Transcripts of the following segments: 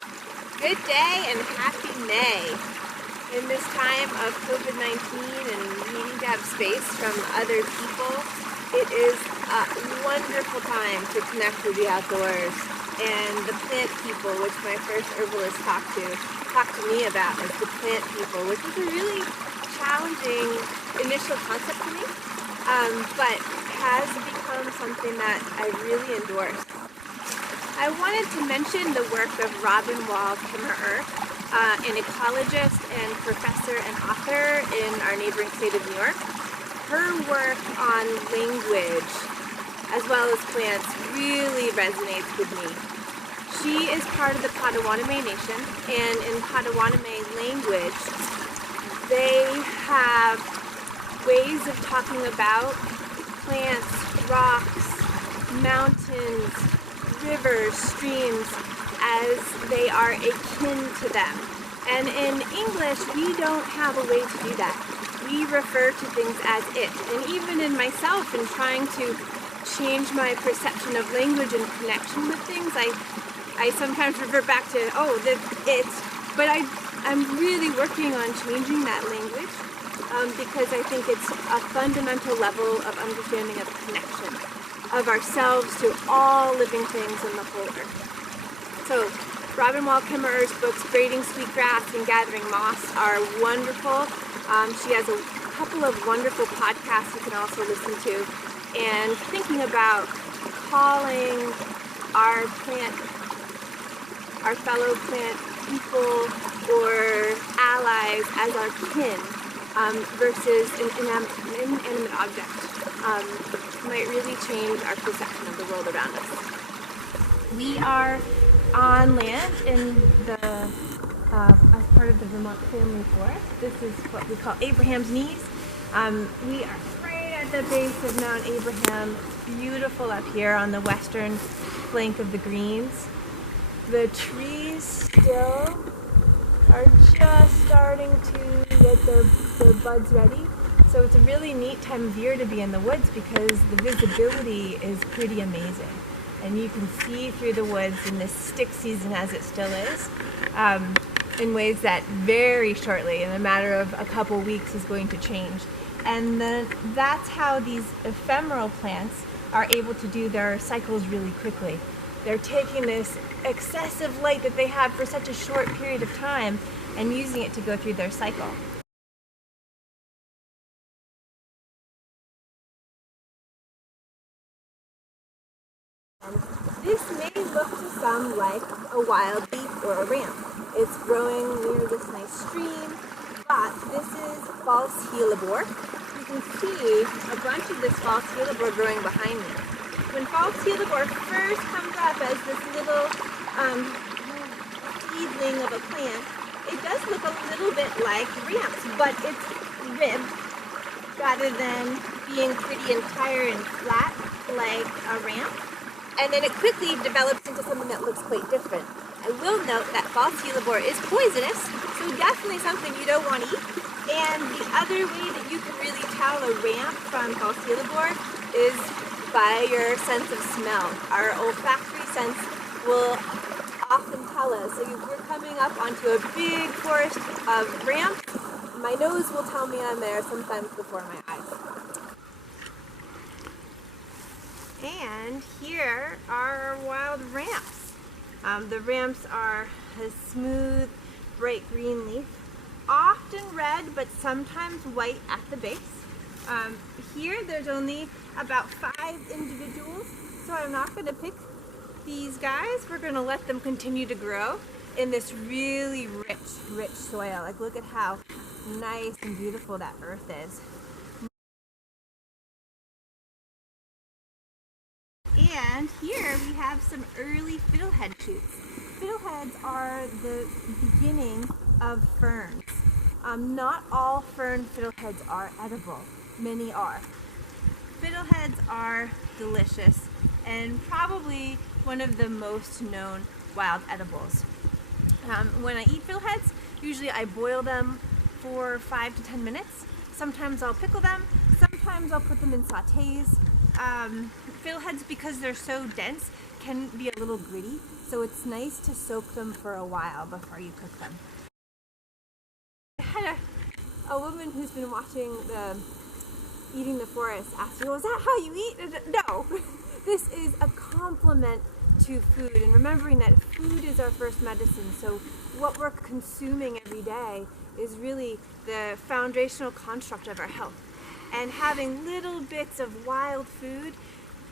Good day and happy May. In this time of COVID-19 and needing to have space from other people, it is a wonderful time to connect with the outdoors. And the plant people, which my first herbalist talked to me about, is the plant people, which is a really challenging initial concept for me, but has become something that I really endorse. I wanted to mention the work of Robin Wall Kimmerer, an ecologist and professor and author in our neighboring state of New York. Her work on language, as well as plants, really resonates with me. She is part of the Potawatomi Nation, and in Potawatomi language, they have ways of talking about plants, rocks, mountains, rivers, streams, as they are akin to them. And in English, we don't have a way to do that. We refer to things as it. And even in myself, in trying to change my perception of language and connection with things, I sometimes revert back to, the it. But I'm really working on changing that language because I think it's a fundamental level of understanding of connection of ourselves to all living things in the whole earth. So Robin Wall Kimmerer's books, Braiding Sweetgrass and Gathering Moss, are wonderful. She has a couple of wonderful podcasts you can also listen to. And thinking about calling our fellow plant people or allies as our kin versus an inanimate object might really change our perception of the world around us. We are on land in as part of the Vermont family forest. This is what we call Abraham's Knees. We are right at the base of Mount Abraham, beautiful up here on the western flank of the Greens. The trees still are just starting to get their buds ready. So it's a really neat time of year to be in the woods because the visibility is pretty amazing. And you can see through the woods in this stick season, as it still is, in ways that very shortly, in a matter of a couple weeks, is going to change. And that's how these ephemeral plants are able to do their cycles really quickly. They're taking this excessive light that they have for such a short period of time and using it to go through their cycle. This may look to some like a wild leaf or a ramp. It's growing near this nice stream, but this is false hellebore. You can see a bunch of this false hellebore growing behind me. When false hellebore first comes up as this little seedling of a plant, it does look a little bit like ramps, but it's ribbed rather than being pretty entire and flat like a ramp. And then it quickly develops into something that looks quite different. I will note that false hellebore is poisonous, so definitely something you don't want to eat. And the other way that you can really tell a ramp from false hellebore is by your sense of smell. Our olfactory sense will often tell us. So if we're coming up onto a big forest of ramps, my nose will tell me I'm there sometimes before my eyes. And here are our wild ramps. The ramps are a smooth, bright green leaf, often red, but sometimes white at the base. Here there's only about 5 individuals, so I'm not going to pick these guys. We're going to let them continue to grow in this really rich soil. Like, look at how nice and beautiful that earth is. And here we have some early fiddlehead shoots. Fiddleheads are the beginning of ferns. Not all fern fiddleheads are edible. Many are. Fiddleheads are delicious and probably one of the most known wild edibles. When I eat fiddleheads, usually I boil them for 5 to 10 minutes. Sometimes I'll pickle them. Sometimes I'll put them in sautés. Fiddleheads, because they're so dense, can be a little gritty, so it's nice to soak them for a while before you cook them. I had a woman who's been watching Eating the Forest ask me, well, is that how you eat? No, this is a complement to food, and remembering that food is our first medicine, so what we're consuming every day is really the foundational construct of our health. And having little bits of wild food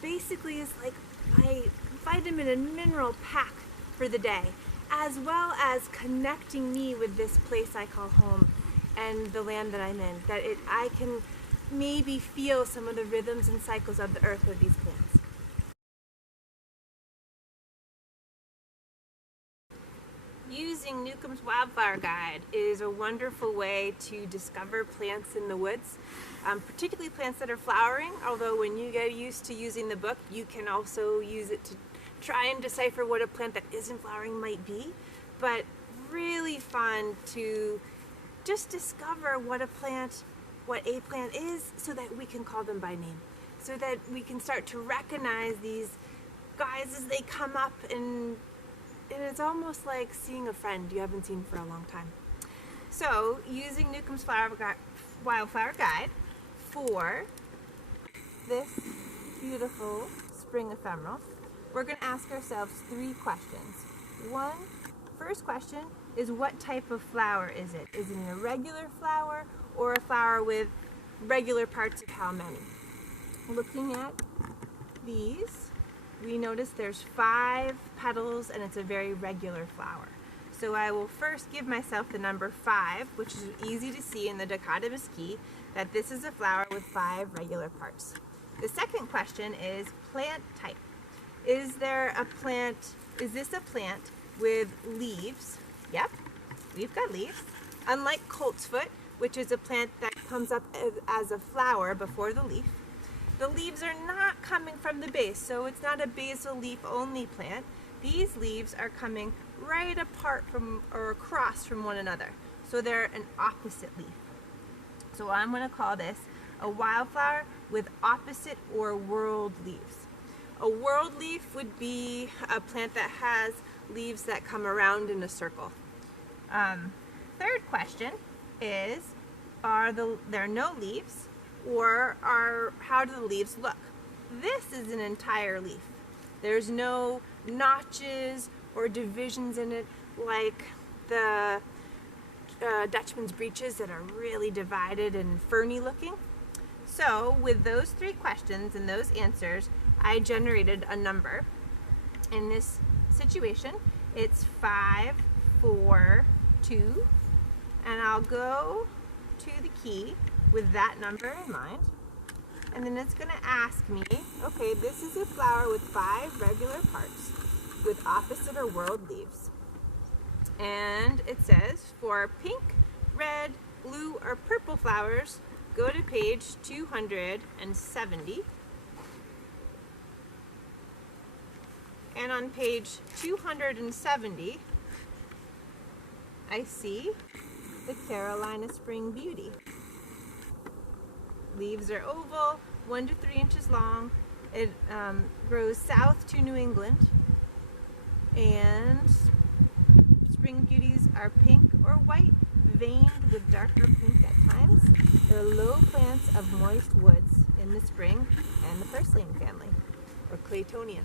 basically is like my vitamin and mineral pack for the day, as well as connecting me with this place I call home and the land that I'm in, that I can maybe feel some of the rhythms and cycles of the earth with these plants. Using Newcomb's Wildflower Guide is a wonderful way to discover plants in the woods, particularly plants that are flowering, although when you get used to using the book, you can also use it to try and decipher what a plant that isn't flowering might be. But really fun to just discover what a plant is, so that we can call them by name, so that we can start to recognize these guys as they come up, and it's almost like seeing a friend you haven't seen for a long time. So using Newcomb's Wildflower Guide for this beautiful spring ephemeral, we're going to ask ourselves 3 questions. First question is, what type of flower is it? Is it an irregular flower or a flower with regular parts of how many? Looking at these, we notice there's 5 petals and it's a very regular flower. So I will first give myself the number 5, which is easy to see in the dichotomous key, that this is a flower with 5 regular parts. The second question is plant type. Is this a plant with leaves? Yep, we've got leaves. Unlike coltsfoot, which is a plant that comes up as a flower before the leaf, the leaves are not coming from the base, so it's not a basal leaf only plant. These leaves are coming right apart from or across from one another, so they're an opposite leaf. So I'm going to call this a wildflower with opposite or whorled leaves. A whorled leaf would be a plant that has leaves that come around in a circle. Third question is, are there no leaves, or how do the leaves look? This is an entire leaf. There's no notches or divisions in it like the Dutchman's breeches that are really divided and ferny looking. So with those 3 questions and those answers, I generated a number. In this situation, it's 5, 4, 2, and I'll go to the key with that number in mind. And then it's going to ask me, okay, this is a flower with 5 regular parts with opposite or whorled leaves. And it says, for pink, red, blue, or purple flowers, go to page 270. And on page 270, I see the Carolina Spring Beauty. Leaves are oval, 1 to 3 inches long. It grows south to New England. And Spring Beauties are pink or white, veined with darker pink at times. They're low plants of moist woods in the spring and the purslane family, or Claytonia.